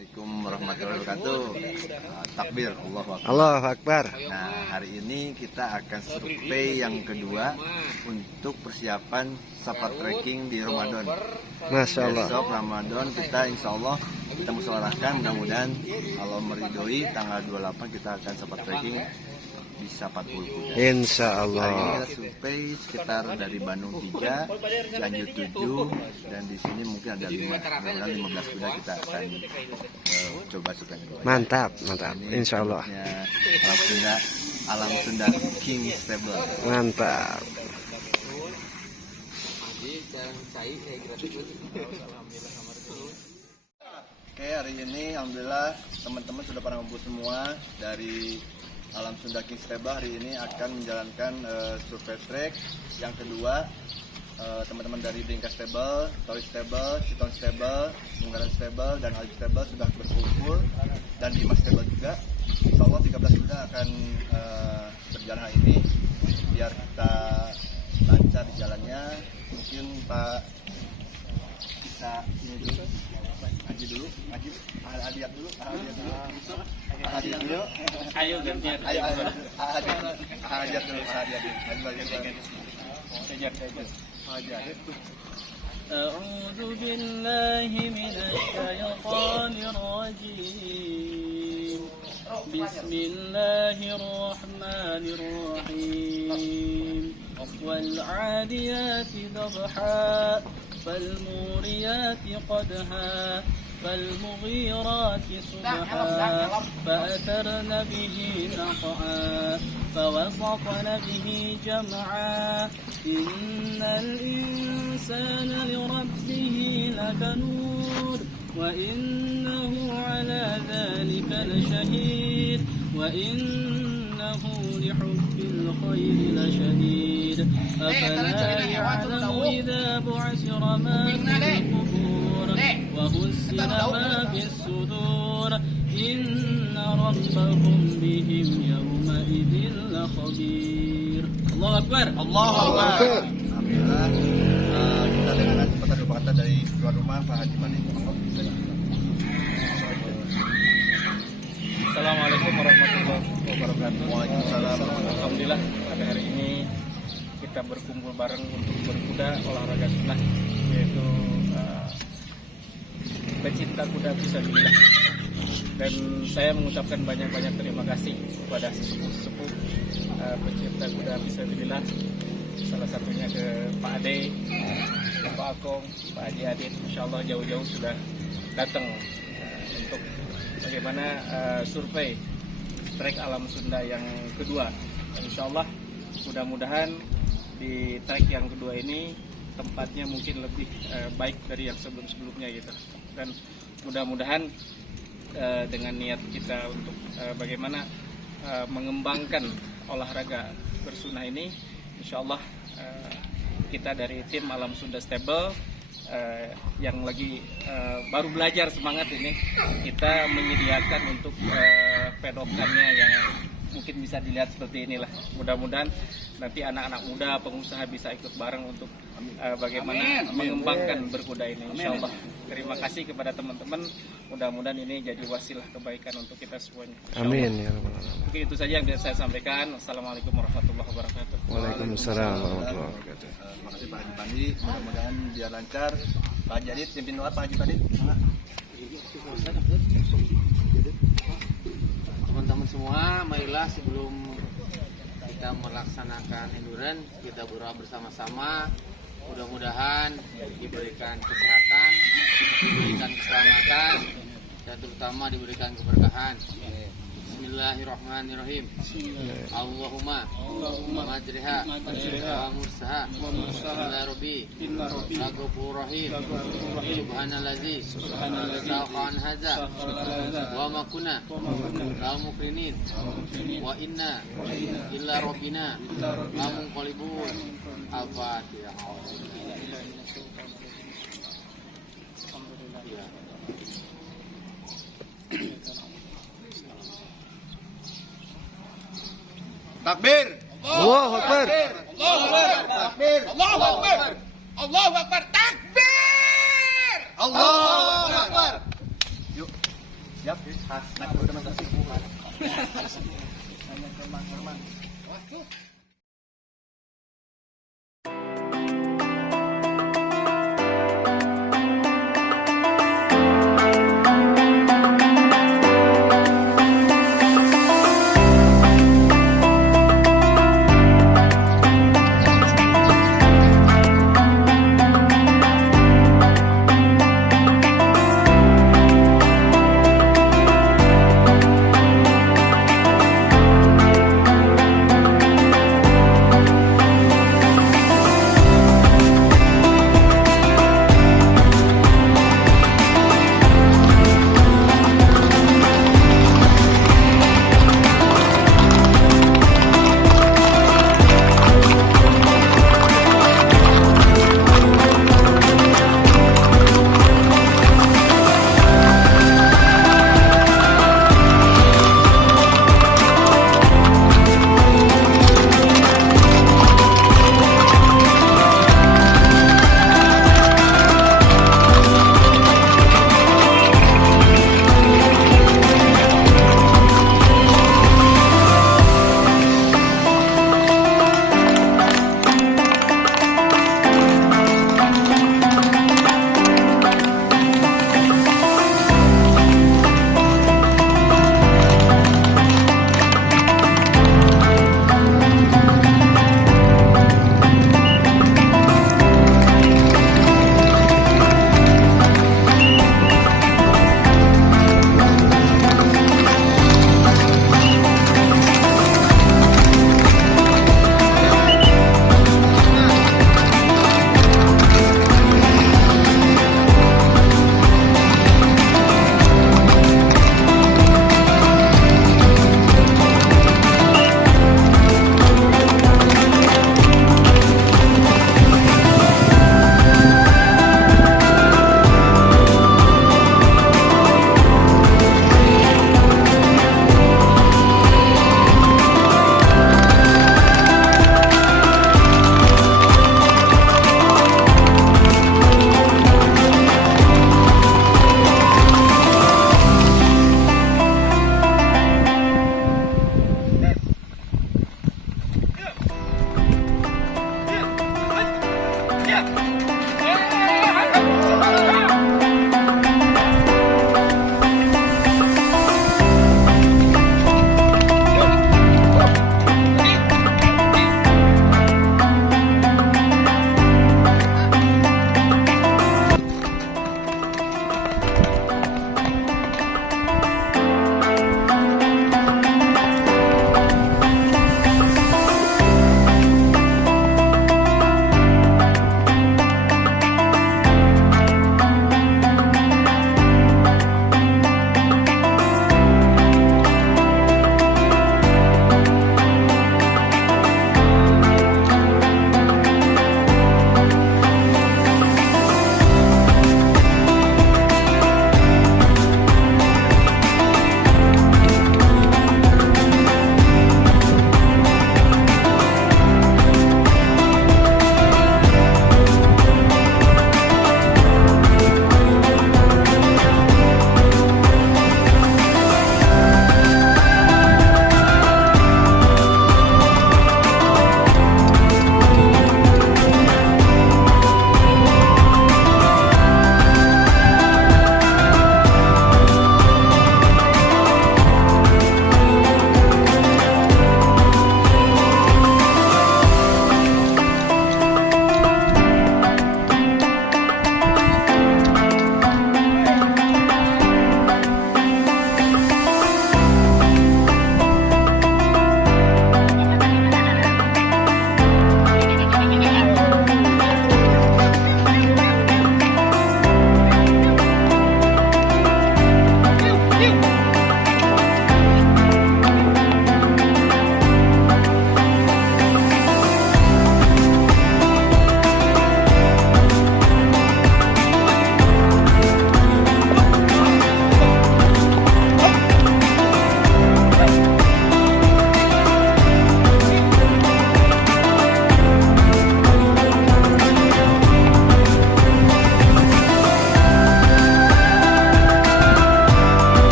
Assalamualaikum warahmatullahi wabarakatuh. Takbir, Allahu Akbar. Allahu Akbar. Nah, hari ini kita akan survei yang kedua untuk persiapan safar trekking di Ramadan. Masya Allah. Besok Ramadan kita insya Allah kita musyawarahkan, mudah-mudahan kalau meridhoi tanggal 28 kita akan safar trekking bisa 40 kuda. Insya Hari ini Allah. kita survei sekitar dari Bandung 3, Cianjur 7, dan di sini mungkin ada 5, mudah-mudahan 15 kuda kita akan coba survei. Mantap, mantap. Ini Insya Allah. Alam Sunda King Stable. Mantap. Oke, hari ini alhamdulillah teman-teman sudah pada ngumpul semua dari Alam Sunda King Stable. Hari ini akan menjalankan survei trek yang kedua. Teman-teman dari Bringka Stable, Toy Stable, Citon Stable, Munggaran Stable, dan Alif Stable sudah berkumpul, dan Dimas Stable juga. Insya Allah 13 kuda akan berjalan hari ini biar kita lancar di jalannya. Mungkin Pak bisa ini dulu, Haji dulu, Hadiat dulu. Ayo gantian. Ayo, Hadiat dulu, Hadiat. أعوذ بالله من الشيطان الرجيم بسم الله الرحمن الرحيم والعاديات ضبحا فالموريات قدحا فالمغيرات صبحا فأثرن به نقعا فوسطن به جمعا إن الإنسان لربه لكنود وإنه على ذلك لشهيد وإنه لحب الخير لشديد أفلا يعلم إذا بعثر ما في القبور وحصل ما في الصدور إن ربهم بهم يومئذ لخبير. الله أكبر. الله أكبر. Alhamdulillah, kita dengan sepatah dua kata dari tuan rumah Pak Haji Mani. Assalamualaikum warahmatullahi wabarakatuh. Waalaikumsalam. Alhamdulillah pada hari ini kita berkumpul bareng untuk berkuda olahraga sunnah, yaitu pecinta kuda fisabilillah. Dan saya mengucapkan banyak-banyak terima kasih kepada sesepuh-sesepuh pecinta kuda fisabilillah. Salah satunya ke Pak Ade, Pak Akong, Pak Haji Adit. Insya Allah jauh-jauh sudah datang untuk bagaimana survei trek Alam Sunda yang kedua. Insya Allah mudah-mudahan di trek yang kedua ini tempatnya mungkin lebih baik dari yang sebelum-sebelumnya gitu. Dan mudah-mudahan dengan niat kita untuk bagaimana mengembangkan olahraga bersunnah ini, insya Allah kita dari tim Alam Sunda Stable yang lagi baru belajar semangat ini, kita menyediakan untuk pedokannya yang mungkin bisa dilihat seperti inilah. Mudah-mudahan nanti anak-anak muda, pengusaha bisa ikut bareng untuk bagaimana mengembangkan berkuda ini, insya Allah. Terima kasih kepada teman-teman, mudah-mudahan ini jadi wasilah kebaikan untuk kita semuanya. Amin ya rabbal alamin. Mungkin itu saja yang bisa saya sampaikan. Assalamualaikum warahmatullahi wabarakatuh. Waalaikumsalam warahmatullahi wabarakatuh. Terima kasih Pak Haji Pandi, mudah-mudahan biar lancar. Pak Haji Adit, pimpin doa Pak Haji Pandi. Teman-teman semua, marilah sebelum kita melaksanakan endurance, kita berdoa bersama-sama. Mudah-mudahan diberikan kesehatan, diberikan keselamatan, dan terutama diberikan keberkahan. Bismillahirrahmanirrahim. Allahumma majriha wa mursaha illa rabbi laghafurur rahim subhanallazi saqan hadza wa ma kunna la mukrinin wa inna illa rabbina la munqalibun. Al-Fatihah. Takbir. Allahu Akbar. Allahu Akbar. Takbir. Allahu Akbar. Allahu Akbar. Takbir. Allahu Akbar. Yuk. Siap, khas nak dokumentasi bukan. Hanya ke Mang Herman.